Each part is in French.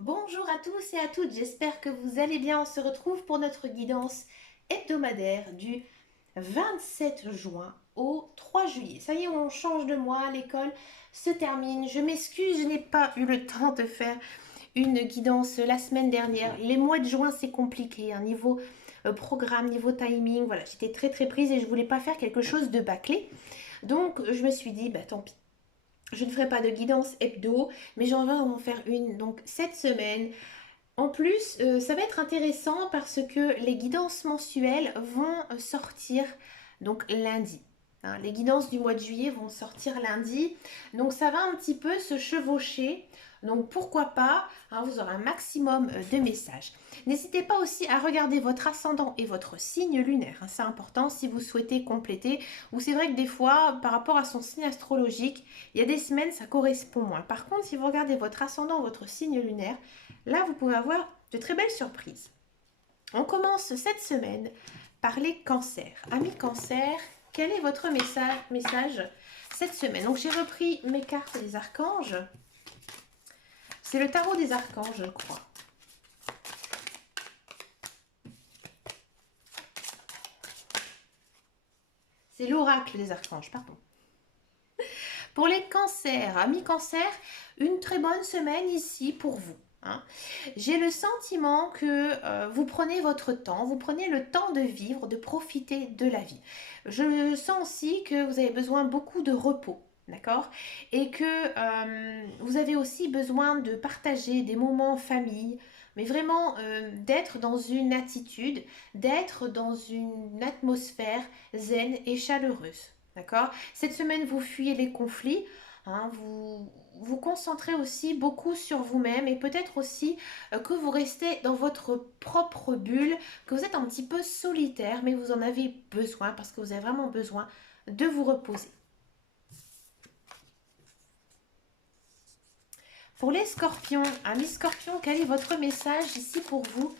Bonjour à tous et à toutes, j'espère que vous allez bien. On se retrouve pour notre guidance hebdomadaire du 27 juin au 3 juillet. Ça y est, on change de mois, l'école se termine. Je m'excuse, je n'ai pas eu le temps de faire une guidance la semaine dernière. Les mois de juin, c'est compliqué, hein, niveau programme, niveau timing. Voilà, j'étais très prise et je voulais pas faire quelque chose de bâclé. Donc, je me suis dit, bah tant pis. Je ne ferai pas de guidance hebdo, mais j'en vais en faire une donc cette semaine. En plus, ça va être intéressant parce que les guidances mensuelles vont sortir donc lundi. Hein, les guidances du mois de juillet vont sortir lundi. Donc ça va un petit peu se chevaucher. Donc pourquoi pas, hein, vous aurez un maximum de messages. N'hésitez pas aussi à regarder votre ascendant et votre signe lunaire. Hein, c'est important si vous souhaitez compléter. Ou c'est vrai que des fois, par rapport à son signe astrologique, il y a des semaines, ça correspond moins. Par contre, si vous regardez votre ascendant, votre signe lunaire, là, vous pouvez avoir de très belles surprises. On commence cette semaine par les cancers. Amis cancers, quel est votre message cette semaine? Donc j'ai repris mes cartes des archanges. C'est le tarot des archanges, je crois. C'est l'oracle des archanges, pardon. Pour les cancers, amis cancers, une très bonne semaine ici pour vous. Hein. J'ai le sentiment que vous prenez votre temps, vous prenez le temps de vivre, de profiter de la vie. Je sens aussi que vous avez besoin beaucoup de repos. D'accord. Et que vous avez aussi besoin de partager des moments en famille, mais vraiment d'être dans une attitude, d'être dans une atmosphère zen et chaleureuse. D'accord. Cette semaine, vous fuyez les conflits. Hein, vous vous concentrez aussi beaucoup sur vous-même et peut-être aussi que vous restez dans votre propre bulle, que vous êtes un petit peu solitaire, mais vous en avez besoin parce que vous avez vraiment besoin de vous reposer. Pour les scorpions, amis scorpions, quel est votre message ici pour vous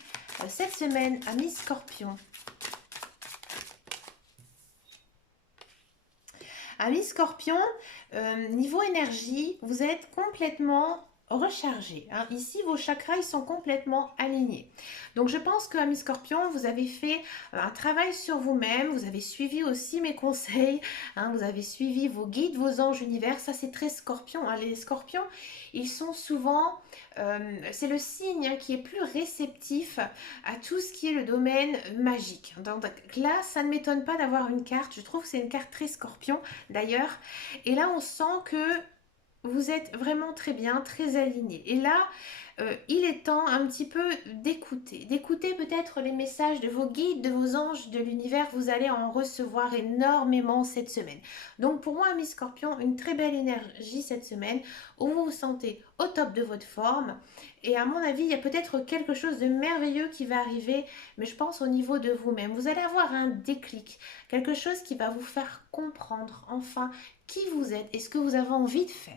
cette semaine, amis scorpions? Amis scorpion, niveau énergie, vous êtes complètement rechargé. Hein. Ici, vos chakras, ils sont complètement alignés. Donc, je pense que, amis scorpion, vous avez fait un travail sur vous-même. Vous avez suivi aussi mes conseils. Hein, vous avez suivi vos guides, vos anges univers. Ça, c'est très scorpion. Hein. Les scorpions, ils sont souvent... c'est le signe hein, qui est plus réceptif à tout ce qui est le domaine magique. Donc là, ça ne m'étonne pas d'avoir une carte. Je trouve que c'est une carte très scorpion d'ailleurs. Et là, on sent que vous êtes vraiment très bien, très aligné. Et là, il est temps un petit peu d'écouter peut-être les messages de vos guides, de vos anges de l'univers. Vous allez en recevoir énormément cette semaine. Donc pour moi, amis scorpions, une très belle énergie cette semaine où vous vous sentez au top de votre forme. Et à mon avis, il y a peut-être quelque chose de merveilleux qui va arriver, mais je pense au niveau de vous-même. Vous allez avoir un déclic, quelque chose qui va vous faire comprendre enfin qui vous êtes et ce que vous avez envie de faire.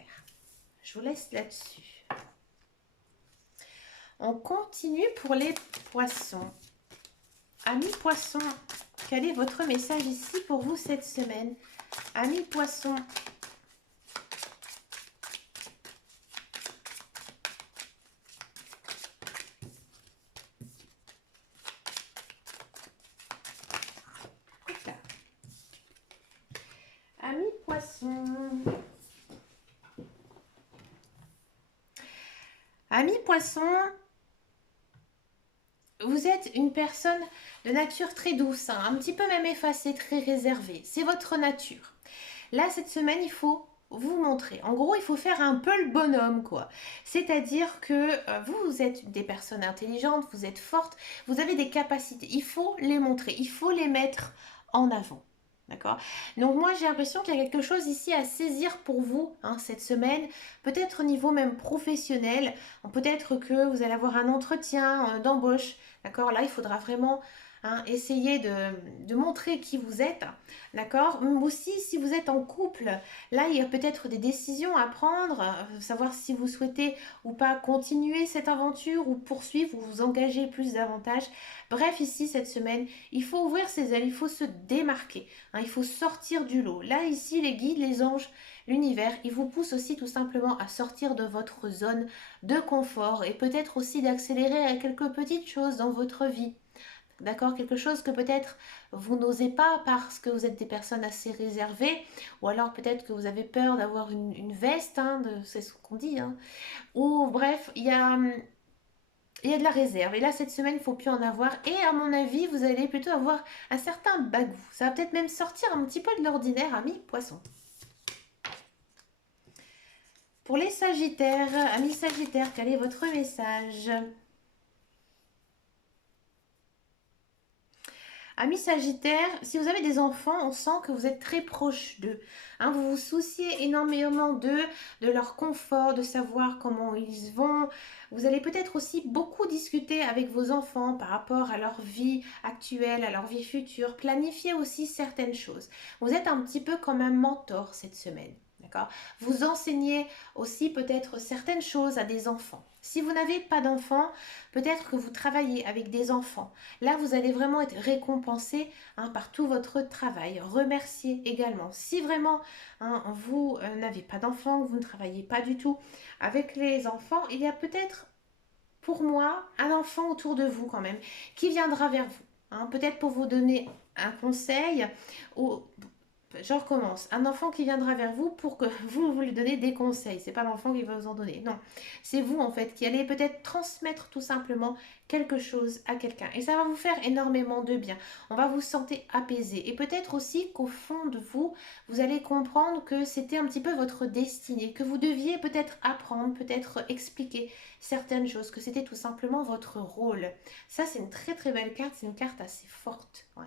Je vous laisse là-dessus. On continue pour les poissons. Amis poissons, quel est votre message ici pour vous cette semaine? Amis poissons. Amis poissons. Amis poissons, vous êtes une personne de nature très douce, hein, un petit peu même effacée, très réservée. C'est votre nature. Là, cette semaine, il faut vous montrer. En gros, il faut faire un peu le bonhomme, quoi. C'est-à-dire que vous êtes des personnes intelligentes, vous êtes fortes, vous avez des capacités. Il faut les montrer, il faut les mettre en avant. D'accord. Donc moi j'ai l'impression qu'il y a quelque chose ici à saisir pour vous hein, cette semaine, peut-être au niveau même professionnel, peut-être que vous allez avoir un entretien d'embauche, d'accord. Là il faudra vraiment hein, essayer de montrer qui vous êtes, d'accord. Aussi si vous êtes en couple, là il y a peut-être des décisions à prendre, savoir si vous souhaitez ou pas continuer cette aventure ou poursuivre ou vous engager plus davantage. Bref ici cette semaine, il faut ouvrir ses ailes, il faut se démarquer. Hein, il faut sortir du lot. Là, ici, les guides, les anges, l'univers, il vous pousse aussi tout simplement à sortir de votre zone de confort et peut-être aussi d'accélérer quelques petites choses dans votre vie. D'accord? Quelque chose que peut-être vous n'osez pas parce que vous êtes des personnes assez réservées, ou alors peut-être que vous avez peur d'avoir une veste, hein, c'est ce qu'on dit, hein. Ou bref, il y a de la réserve. Et là, cette semaine, il ne faut plus en avoir. Et à mon avis, vous allez plutôt avoir un certain bagou. Ça va peut-être même sortir un petit peu de l'ordinaire, amis poissons. Pour les Sagittaires, amis Sagittaires, quel est votre message? Amis Sagittaires, si vous avez des enfants, on sent que vous êtes très proche d'eux. Hein, vous vous souciez énormément d'eux, de leur confort, de savoir comment ils vont. Vous allez peut-être aussi beaucoup discuter avec vos enfants par rapport à leur vie actuelle, à leur vie future. Planifier aussi certaines choses. Vous êtes un petit peu comme un mentor cette semaine. D'accord? Vous enseignez aussi peut-être certaines choses à des enfants. Si vous n'avez pas d'enfants, peut-être que vous travaillez avec des enfants. Là, vous allez vraiment être récompensé, hein, par tout votre travail. Remercier également. Si vraiment, hein, vous n'avez pas d'enfants, vous ne travaillez pas du tout avec les enfants, il y a peut-être pour moi un enfant autour de vous quand même qui viendra vers vous. Hein, peut-être pour vous donner un conseil ou je recommence. Un enfant qui viendra vers vous pour que vous lui donnez des conseils. C'est pas l'enfant qui va vous en donner. Non, c'est vous en fait qui allez peut-être transmettre tout simplement quelque chose à quelqu'un. Et ça va vous faire énormément de bien. On va vous sentir apaisé. Et peut-être aussi qu'au fond de vous, vous allez comprendre que c'était un petit peu votre destinée, que vous deviez peut-être apprendre, peut-être expliquer certaines choses, que c'était tout simplement votre rôle. Ça, c'est une très très belle carte. C'est une carte assez forte. Ouais.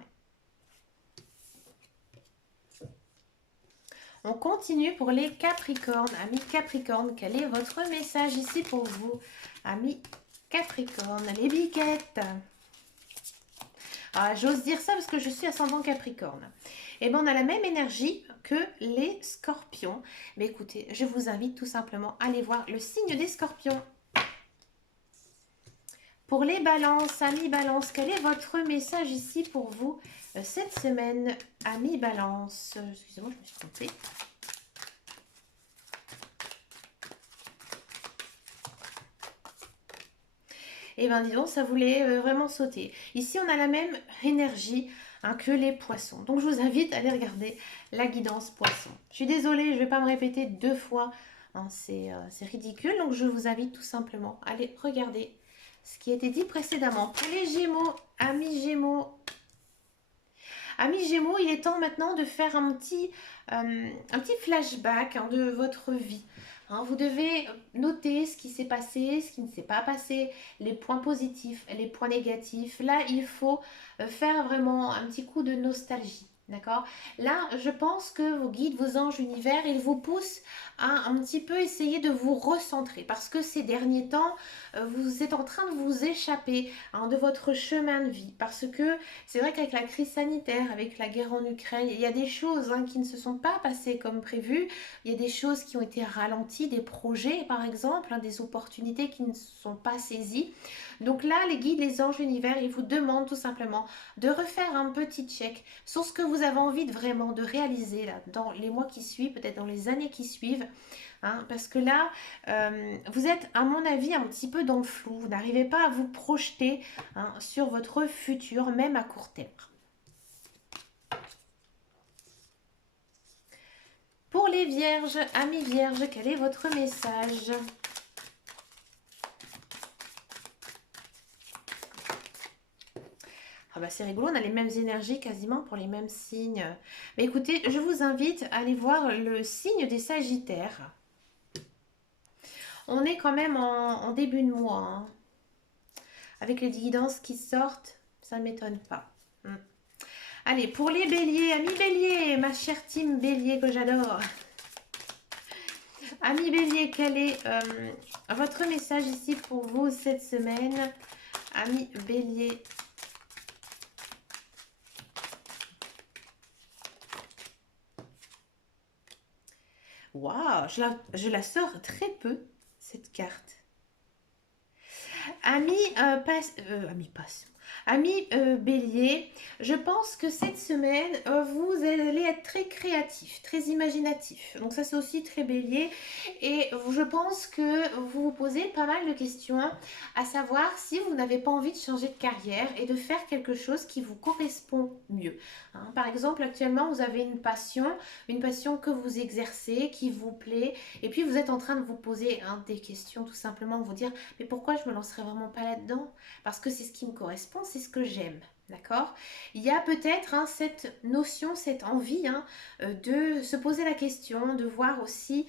On continue pour les Capricornes. Amis Capricornes, quel est votre message ici pour vous? Amis Capricornes, les biquettes. Ah, j'ose dire ça parce que je suis ascendant Capricorne. Et bien, on a la même énergie que les Scorpions. Mais écoutez, je vous invite tout simplement à aller voir le signe des Scorpions. Pour les balances, amis balance, quel est votre message ici pour vous cette semaine, amis balance? Excusez-moi, je me suis trompée. Et bien, dis donc, ça voulait vraiment sauter. Ici, on a la même énergie, hein, que les poissons. Donc, je vous invite à aller regarder la guidance poisson. Je suis désolée, je ne vais pas me répéter 2 fois. Hein, c'est ridicule. Donc, je vous invite tout simplement à aller regarder ce qui a été dit précédemment. Pour les Gémeaux, amis Gémeaux. Amis Gémeaux, il est temps maintenant de faire un petit flashback, hein, de votre vie. Hein, vous devez noter ce qui s'est passé, ce qui ne s'est pas passé, les points positifs, les points négatifs. Là, il faut faire vraiment un petit coup de nostalgie. D'accord? Là, je pense que vos guides, vos anges univers, ils vous poussent à un petit peu essayer de vous recentrer parce que ces derniers temps, vous êtes en train de vous échapper, hein, de votre chemin de vie. Parce que c'est vrai qu'avec la crise sanitaire, avec la guerre en Ukraine, il y a des choses, hein, qui ne se sont pas passées comme prévu. Il y a des choses qui ont été ralenties, des projets par exemple, hein, des opportunités qui ne sont pas saisies. Donc là, les guides, les anges univers, ils vous demandent tout simplement de refaire un petit check sur ce que vous avez envie de vraiment de réaliser là, dans les mois qui suivent, peut-être dans les années qui suivent. Hein, parce que là, vous êtes, à mon avis, un petit peu dans le flou. Vous n'arrivez pas à vous projeter, hein, sur votre futur, même à court terme. Pour les vierges, amis vierges, quel est votre message? Ah bah c'est rigolo, on a les mêmes énergies quasiment pour les mêmes signes. Mais écoutez, je vous invite à aller voir le signe des Sagittaires. On est quand même en début de mois, hein. Avec les guidances qui sortent, ça ne m'étonne pas. Allez, pour les béliers, amis béliers, ma chère team bélier que j'adore. Amis bélier, quel est votre message ici pour vous cette semaine? Amis bélier. Waouh, je la sors très peu, cette carte. Amis, amis passion. Ami Bélier, je pense que cette semaine, vous allez être très créatif, très imaginatif. Donc ça, c'est aussi très Bélier. Et je pense que vous vous posez pas mal de questions, à savoir si vous n'avez pas envie de changer de carrière et de faire quelque chose qui vous correspond mieux. Hein, par exemple, actuellement, vous avez une passion que vous exercez, qui vous plaît, et puis vous êtes en train de vous poser des questions, tout simplement, vous dire, mais pourquoi je me lancerais vraiment pas là-dedans? Parce que c'est ce qui me correspond, c'est ce que j'aime. D'accord. Il y a peut-être cette notion, cette envie de se poser la question, de voir aussi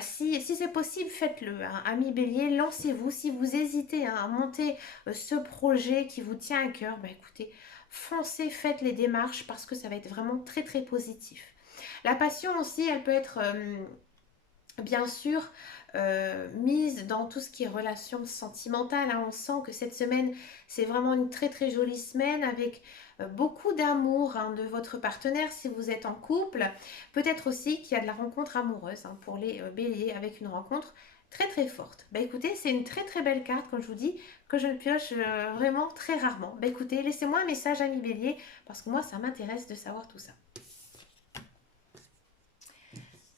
si c'est possible, faites-le. Hein. Ami Bélier, lancez-vous. Si vous hésitez à monter ce projet qui vous tient à cœur, écoutez, foncez, faites les démarches parce que ça va être vraiment très très positif. La passion aussi, elle peut être bien sûr mise dans tout ce qui est relations sentimentales. Hein. On sent que cette semaine, c'est vraiment une très très jolie semaine avec beaucoup d'amour de votre partenaire si vous êtes en couple. Peut-être aussi qu'il y a de la rencontre amoureuse pour les béliers avec une rencontre très très forte. Écoutez, c'est une très très belle carte, comme je vous dis, que je ne pioche vraiment très rarement. Écoutez, laissez-moi un message, ami bélier, parce que moi, ça m'intéresse de savoir tout ça.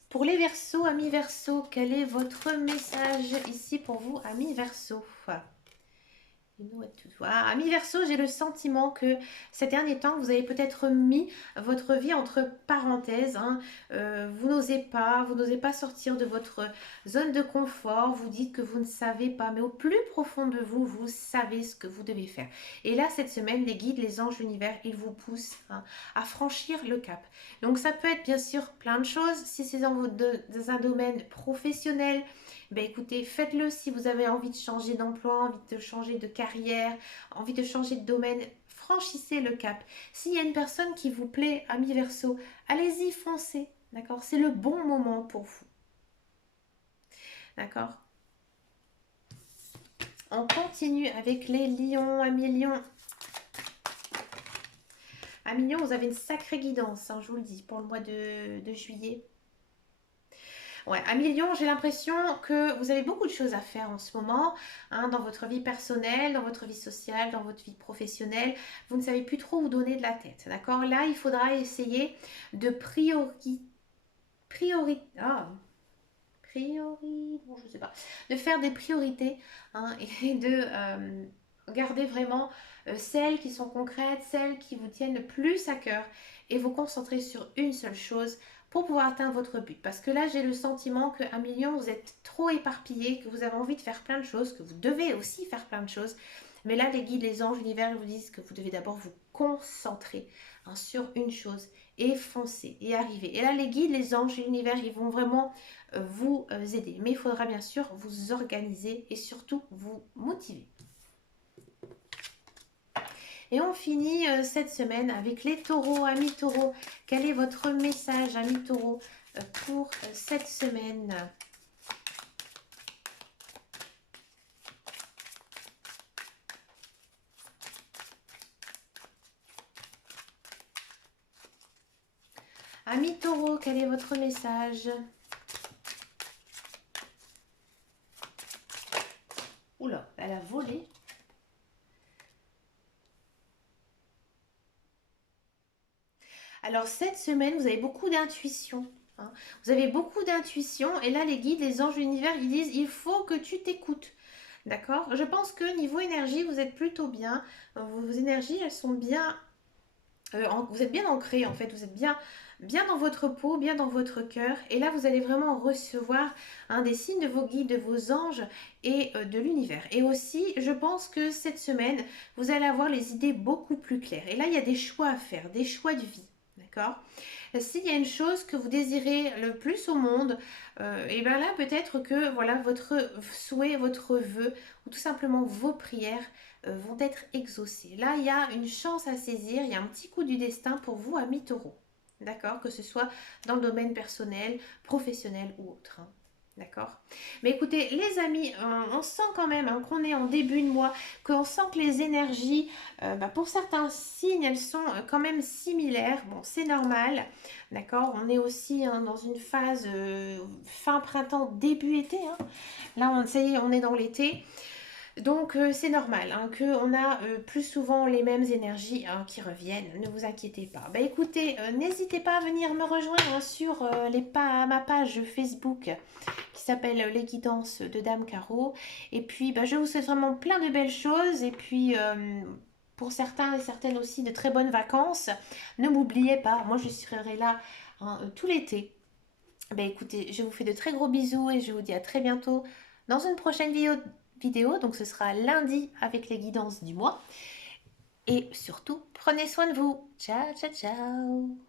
Pour les Verseaux, amis Verseaux, quel est votre message ici pour vous, amis Verseaux? Amis Verseaux, j'ai le sentiment que ces derniers temps, vous avez peut-être mis votre vie entre parenthèses. Vous n'osez pas sortir de votre zone de confort. Vous dites que vous ne savez pas, mais au plus profond de vous, vous savez ce que vous devez faire. Et là, cette semaine, les guides, les anges, l'univers, ils vous poussent à franchir le cap. Donc, ça peut être bien sûr plein de choses. Si c'est dans un domaine professionnel, écoutez, faites-le. Si vous avez envie de changer d'emploi, envie de changer de carrière, envie de changer de domaine, franchissez le cap. S'il y a une personne qui vous plaît, ami Verseau, allez-y, foncez. D'accord? C'est le bon moment pour vous. D'accord? On continue avec les lions, amis lions. Amis lions, vous avez une sacrée guidance, je vous le dis, pour le mois de juillet. Ouais, à Million, j'ai l'impression que vous avez beaucoup de choses à faire en ce moment, dans votre vie personnelle, dans votre vie sociale, dans votre vie professionnelle. Vous ne savez plus trop où donner de la tête, d'accord? Là, il faudra essayer de bon, je sais pas, de faire des priorités et de garder vraiment celles qui sont concrètes, celles qui vous tiennent le plus à cœur et vous concentrer sur une seule chose pour pouvoir atteindre votre but. Parce que là, j'ai le sentiment qu'à Million, vous êtes trop éparpillé, que vous avez envie de faire plein de choses, que vous devez aussi faire plein de choses. Mais là, les guides, les anges, l'univers vous disent que vous devez d'abord vous concentrer sur une chose et foncer et arriver. Et là, les guides, les anges et l'univers, ils vont vraiment vous aider. Mais il faudra bien sûr vous organiser et surtout vous motiver. Et on finit cette semaine avec les taureaux, amis taureaux. Quel est votre message, amis taureaux, pour cette semaine ? Amis taureaux, quel est votre message ? Oula, elle a volé. Alors cette semaine, vous avez beaucoup d'intuition. Vous avez beaucoup d'intuition et là les guides, les anges de l'univers, ils disent il faut que tu t'écoutes. D'accord? Je pense que niveau énergie, vous êtes plutôt bien. Vos énergies, elles sont bien... vous êtes bien ancrés en fait, vous êtes bien dans votre peau, bien dans votre cœur. Et là, vous allez vraiment recevoir des signes de vos guides, de vos anges et de l'univers. Et aussi, je pense que cette semaine, vous allez avoir les idées beaucoup plus claires. Et là, il y a des choix à faire, des choix de vie. D'accord? S'il y a une chose que vous désirez le plus au monde, et bien là peut-être que voilà votre souhait, votre vœu ou tout simplement vos prières vont être exaucées. Là il y a une chance à saisir, il y a un petit coup du destin pour vous amis taureaux. D'accord? Que ce soit dans le domaine personnel, professionnel ou autre. D'accord? Mais écoutez, les amis, on sent quand même qu'on est en début de mois, qu'on sent que les énergies, pour certains signes, elles sont quand même similaires. Bon, c'est normal, d'accord? On est aussi dans une phase fin printemps, début été. Là, ça y est, on est dans l'été. Donc c'est normal hein, qu'on a plus souvent les mêmes énergies hein, qui reviennent, ne vous inquiétez pas. Bah écoutez, n'hésitez pas à venir me rejoindre hein, sur ma page Facebook qui s'appelle Les guidances de Dame Caro. Et puis bah, je vous souhaite vraiment plein de belles choses et puis pour certains et certaines aussi de très bonnes vacances. Ne m'oubliez pas, moi je serai là hein, tout l'été. Bah écoutez, je vous fais de très gros bisous et je vous dis à très bientôt dans une prochaine vidéo. Donc ce sera lundi avec les guidances du mois. Et surtout, prenez soin de vous. Ciao, ciao, ciao.